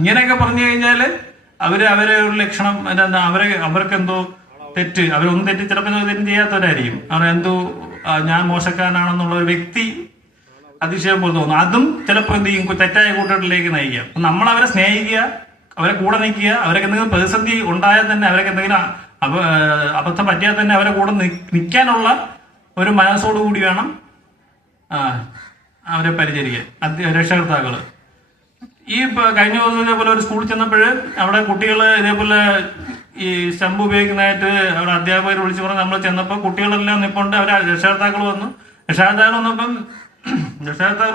ഇങ്ങനെയൊക്കെ പറഞ്ഞു കഴിഞ്ഞാല് അവരെ ഒരു ലക്ഷണം അവർക്കെന്തോ തെറ്റ്, അവരൊന്നും തെറ്റ് ചിലപ്പോൾ തെറ്റും ചെയ്യാത്തവരായിരിക്കും. അവരെന്തോ ഞാൻ മോശക്കാരനാണെന്നുള്ള ഒരു വ്യക്തി അതിശയം പോലെ തോന്നും. അതും ചിലപ്പോൾ എന്ത് ചെയ്യും, തെറ്റായ കൂട്ടുകെട്ടിലേക്ക് നയിക്കാം. നമ്മൾ അവരെ സ്നേഹിക്കുക, അവരെ കൂടെ നിൽക്കുക. അവർക്ക് എന്തെങ്കിലും പ്രതിസന്ധി ഉണ്ടായാൽ തന്നെ, അവർക്ക് എന്തെങ്കിലും അബദ്ധം പറ്റിയാൽ തന്നെ അവരെ കൂടെ നിൽക്കാനുള്ള ഒരു മനസ്സോടുകൂടി വേണം അവരെ പരിചരിക്കാൻ രക്ഷകർത്താക്കള്. ഈ കഴിഞ്ഞ ദിവസം ഇതേപോലെ ഒരു സ്കൂളിൽ ചെന്നപ്പോൾ അവിടെ കുട്ടികള് ഇതേപോലെ ഈ സ്റ്റമ്പ് ഉപയോഗിക്കുന്നതായിട്ട് അവിടെ അധ്യാപകർ വിളിച്ചു പറഞ്ഞ് നമ്മൾ ചെന്നപ്പോൾ കുട്ടികളെല്ലാം നിൽപ്പുണ്ട്. അവരെ രക്ഷകർത്താക്കൾ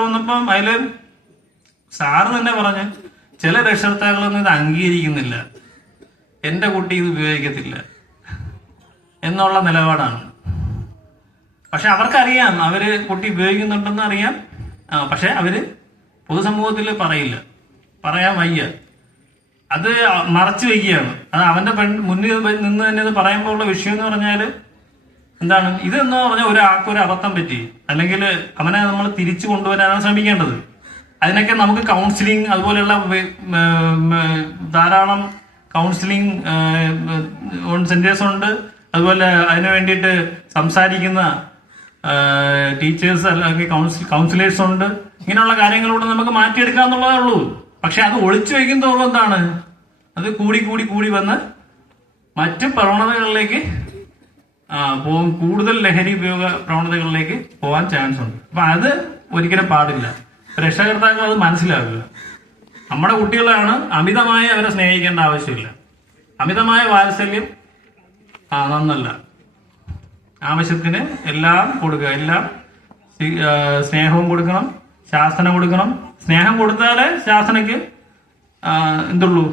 വന്നപ്പം അതില് സാറ് തന്നെ പറഞ്ഞ് ചില രക്ഷകർത്താക്കളൊന്നും ഇത് അംഗീകരിക്കുന്നില്ല, എന്റെ കുട്ടി ഇത് ഉപയോഗിക്കത്തില്ല എന്നുള്ള നിലപാടാണ്. പക്ഷെ അവർക്കറിയാം അവര് കുട്ടി ഉപയോഗിക്കുന്നുണ്ടെന്ന് അറിയാം. പക്ഷെ അവര് പൊതുസമൂഹത്തിൽ പറയാൻ വയ്യ, അത് മറച്ചു വയ്ക്കുകയാണ്. അത് അവന്റെ മുന്നിൽ നിന്ന് തന്നെ ഇത് പറയുമ്പോൾ ഉള്ള വിഷയം എന്ന് പറഞ്ഞാല് ഇതെന്ന് പറഞ്ഞാൽ ഒരാൾക്കൊരു അബദ്ധം പറ്റി, അല്ലെങ്കിൽ അവനെ നമ്മൾ തിരിച്ചു കൊണ്ടുവരാനാണ് ശ്രമിക്കേണ്ടത്. അതിനൊക്കെ നമുക്ക് കൗൺസിലിംഗ്, അതുപോലെയുള്ള ധാരാളം കൗൺസിലിംഗ് സെന്റേഴ്സ് ഉണ്ട്. അതുപോലെ അതിനു വേണ്ടിയിട്ട് സംസാരിക്കുന്ന ടീച്ചേഴ്സ് അല്ലെങ്കിൽ കൗൺസിലേഴ്സ് ഉണ്ട്. ഇങ്ങനെയുള്ള കാര്യങ്ങളിലൂടെ നമുക്ക് മാറ്റിയെടുക്കാന്നുള്ളതേ ഉള്ളൂ. പക്ഷെ അത് ഒളിച്ചു വയ്ക്കും തോറും അത് കൂടി വന്ന് മറ്റ് പ്രവണതകളിലേക്ക് പോകും, കൂടുതൽ ലഹരി ഉപയോഗ പ്രവണതകളിലേക്ക് പോകാൻ ചാൻസ് ഉണ്ട്. അപ്പൊ അത് ഒരിക്കലും പാടില്ല. രക്ഷകർത്താക്കൾ അത് മനസ്സിലാക്കുക. നമ്മുടെ കുട്ടികളാണ്, അമിതമായി അവരെ സ്നേഹിക്കേണ്ട ആവശ്യമില്ല. അമിതമായ വാത്സല്യം നന്നല്ല. ആവശ്യത്തിന് എല്ലാം കൊടുക്കുക, എല്ലാം സ്നേഹവും കൊടുക്കണം, ശാസന കൊടുക്കണം. സ്നേഹം കൊടുത്താലേ ശാസനയ്ക്ക് എന്തുള്ളൂ,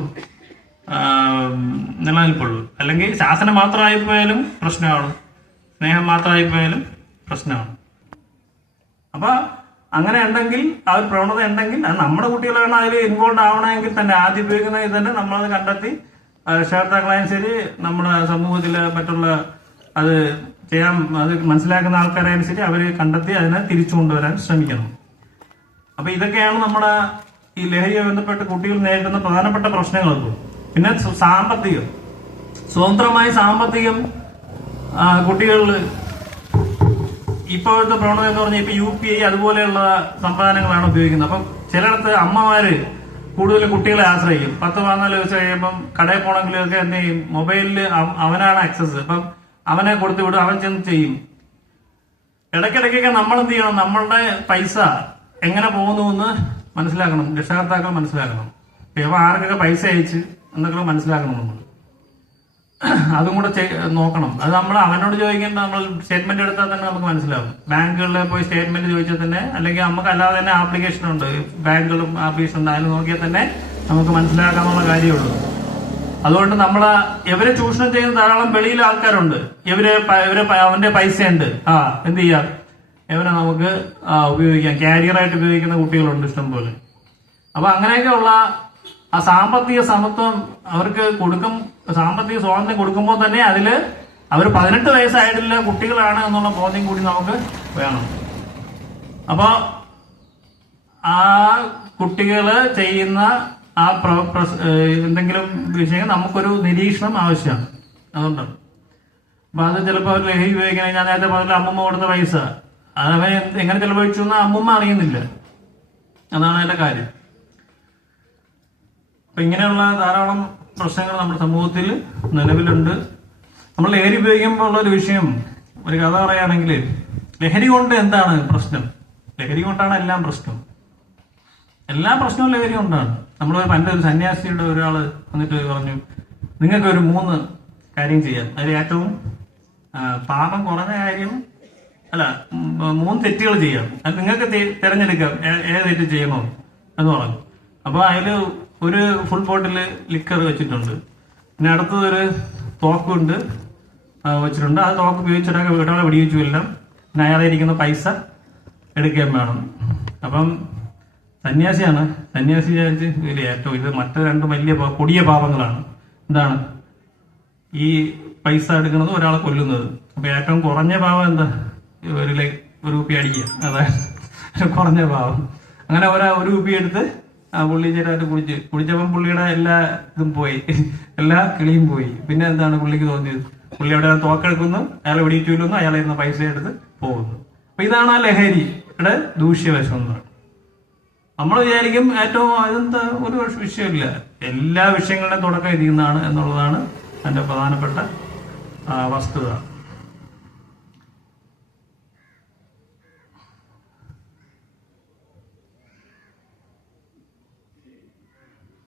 നിലനിൽപ്പുള്ളൂ. അല്ലെങ്കിൽ ശാസന മാത്രമായിപ്പോയാലും പ്രശ്നമാണ്, സ്നേഹം മാത്രമായിപ്പോയാലും പ്രശ്നമാണ്. അപ്പൊ അങ്ങനെ ഉണ്ടെങ്കിൽ ആ ഒരു പ്രവണത ഉണ്ടെങ്കിൽ അത് നമ്മുടെ കുട്ടികളാണ് അതിൽ ഇൻവോൾവ് ആവണമെങ്കിൽ തന്നെ ആദ്യം ഉപയോഗിക്കുന്നതിൽ തന്നെ നമ്മളത് കണ്ടെത്തി രക്ഷകർത്താക്കളായാലും ശരി നമ്മുടെ സമൂഹത്തിലെ മറ്റുള്ള അത് ചെയ്യാൻ അത് മനസ്സിലാക്കുന്ന ആൾക്കാരായാലും ശരി അവര് കണ്ടെത്തി അതിനെ തിരിച്ചു കൊണ്ടുവരാൻ ശ്രമിക്കണം. അപ്പൊ ഇതൊക്കെയാണ് നമ്മുടെ ഈ ലഹരിയുമായി ബന്ധപ്പെട്ട് കുട്ടികൾ നേരിടുന്ന പ്രധാനപ്പെട്ട പ്രശ്നങ്ങളൊക്കെ. പിന്നെ സാമ്പത്തികം, സ്വതന്ത്രമായ സാമ്പത്തികം കുട്ടികളിൽ ഇപ്പോഴത്തെ പ്രവണത എന്ന് പറഞ്ഞാൽ ഇപ്പൊ UPI അതുപോലെയുള്ള സംവിധാനങ്ങളാണ് ഉപയോഗിക്കുന്നത്. അപ്പം ചിലയിടത്ത് അമ്മമാര് കൂടുതൽ കുട്ടികളെ ആശ്രയിക്കും. 10-14 ദിവസം കഴിയുമ്പം കടയിൽ പോകണമെങ്കിലൊക്കെ എന്ത് ചെയ്യും, മൊബൈലില് അവനാണ് ആക്സസ്. അപ്പം അവനെ കൊടുത്തു വിടും, അവൻ ചെന്ന് ചെയ്യും. ഇടയ്ക്കിടയ്ക്കൊക്കെ നമ്മൾ എന്ത് ചെയ്യണം, നമ്മളുടെ പൈസ എങ്ങനെ പോകുന്നു എന്ന് മനസ്സിലാക്കണം, രക്ഷകർത്താക്കൾ മനസ്സിലാക്കണം. ഇവ ആർക്കൊക്കെ പൈസ അയച്ച് എന്നൊക്കെ മനസ്സിലാക്കണം. നമ്മൾ അതും കൂടെ നോക്കണം. അത് നമ്മൾ അവനോട് ചോദിക്കേണ്ട, നമ്മൾ സ്റ്റേറ്റ്മെന്റ് എടുത്താൽ തന്നെ നമുക്ക് മനസ്സിലാവും. ബാങ്കുകളിൽ പോയി സ്റ്റേറ്റ്മെന്റ് ചോദിച്ചാൽ തന്നെ, അല്ലെങ്കിൽ നമുക്ക് അല്ലാതെ തന്നെ ആപ്ലിക്കേഷൻ ഉണ്ട്, ബാങ്കുകളും ആപ്ലിക്കേഷൻ ഉണ്ട്, അതിൽ നോക്കിയാൽ തന്നെ നമുക്ക് മനസ്സിലാക്കാന്നുള്ള കാര്യമുള്ളൂ. അതുകൊണ്ട് ഇവരെ ചൂഷണം ചെയ്യുന്ന ധാരാളം വെളിയിലെ ആൾക്കാരുണ്ട്. അവന്റെ പൈസയുണ്ട്, എന്ത് ചെയ്യാം, ഇവരെ നമുക്ക് ഉപയോഗിക്കാം. കാരിയറായിട്ട് ഉപയോഗിക്കുന്ന കുട്ടികളുണ്ട് ഇഷ്ടം പോലെ. അപ്പൊ അങ്ങനെയൊക്കെയുള്ള ആ സാമ്പത്തിക സമത്വം അവർക്ക് സാമ്പത്തിക സ്വാതന്ത്ര്യം കൊടുക്കുമ്പോൾ തന്നെ അതില് അവർ 18 വയസ്സായിട്ടില്ല കുട്ടികളാണ് എന്നുള്ള ബോധ്യം കൂടി നമുക്ക് വേണം. അപ്പൊ ആ കുട്ടികള് ചെയ്യുന്ന ആ എന്തെങ്കിലും വിഷയം നമുക്കൊരു നിരീക്ഷണം ആവശ്യമാണ്. അതുകൊണ്ടാണ്. അപ്പൊ അത് ചിലപ്പോൾ അവർ ലഹരി ഉപയോഗിക്കണമെങ്കിൽ ഞാൻ നേരത്തെ പറഞ്ഞ അമ്മൂമ്മ കൊടുത്ത പൈസ അതവൻ എങ്ങനെ ചെലവഴിച്ചു എന്ന് അമ്മൂമ്മ അറിയുന്നില്ല. അതാണ് അതിന്റെ കാര്യം. അപ്പൊ ഇങ്ങനെയുള്ള ധാരാളം പ്രശ്നങ്ങൾ നമ്മുടെ സമൂഹത്തിൽ നിലവിലുണ്ട്. നമ്മൾ ലഹരി ഉപയോഗിക്കുമ്പോൾ ഉള്ള ഒരു വിഷയം, ഒരു കഥ പറയുകയാണെങ്കിൽ, ലഹരി കൊണ്ട് എന്താണ് പ്രശ്നം? ലഹരി കൊണ്ടാണ് എല്ലാം പ്രശ്നം. എല്ലാ പ്രശ്നവും ലഹരി കൊണ്ടാണ്. പണ്ട് ഒരു സന്യാസിയുടെ ഒരാള് വന്നിട്ട് പറഞ്ഞു, നിങ്ങൾക്ക് ഒരു 3 കാര്യം ചെയ്യാം, അതിൽ ഏറ്റവും പാപം കുറഞ്ഞ കാര്യം 3 തെറ്റുകൾ ചെയ്യാം, അത് നിങ്ങൾക്ക് തിരഞ്ഞെടുക്കാം ഏത് തെറ്റ് ചെയ്യണോ എന്ന് പറഞ്ഞു. അപ്പൊ അതില് ഒരു ഫുൾ ബോട്ടില് ലിക്കർ വെച്ചിട്ടുണ്ട്, പിന്നെ അടുത്തതൊരു തോക്കുണ്ട് വെച്ചിട്ടുണ്ട്. അത് തോക്ക് ഉപയോഗിച്ചിട്ടൊക്കെ വീടുകളെ വെടിവെച്ചു എല്ലാം. പിന്നെ അയാളെ ഇരിക്കുന്ന പൈസ എടുക്കാൻ വേണം. അപ്പം സന്യാസി വിചാരിച്ച് ഏറ്റവും ഇത് മറ്റു 2 വലിയ കൊടിയ പാപങ്ങളാണ്. എന്താണ് ഈ പൈസ എടുക്കുന്നത്, ഒരാളെ കൊല്ലുന്നത്. അപ്പൊ ഏറ്റവും കുറഞ്ഞ പാവം എന്താ, ഒരു രൂപ അടിക്കുക, അതായത് കുറഞ്ഞ പാവം. അങ്ങനെ ഒരു രൂപ എടുത്ത് പുള്ളി ചേരായിട്ട് കുടിച്ചപ്പം പുള്ളിയുടെ എല്ലാ ഇതും പോയി, എല്ലാ കിളിയും പോയി. പിന്നെ എന്താണ് പുള്ളിക്ക് തോന്നിയത്, പുള്ളി അവിടെ തോക്കെടുക്കുന്നു, അയാളെ വെടിയിട്ടില്ലെന്നു, അയാളെ ഇരുന്ന പൈസ എടുത്ത് പോകുന്നു. അപ്പൊ ഇതാണ് ആ ലഹരിയുടെ ദൂഷ്യവശം എന്ന് പറയുന്നത്. നമ്മൾ വിചാരിക്കും ഏറ്റവും അതെന്താ ഒരു വിഷയമില്ല, എല്ലാ വിഷയങ്ങളുടെയും തുടക്കം ഇതിൽ നിന്നാണ് എന്നുള്ളതാണ് അതിന്റെ പ്രധാനപ്പെട്ട വസ്തുത.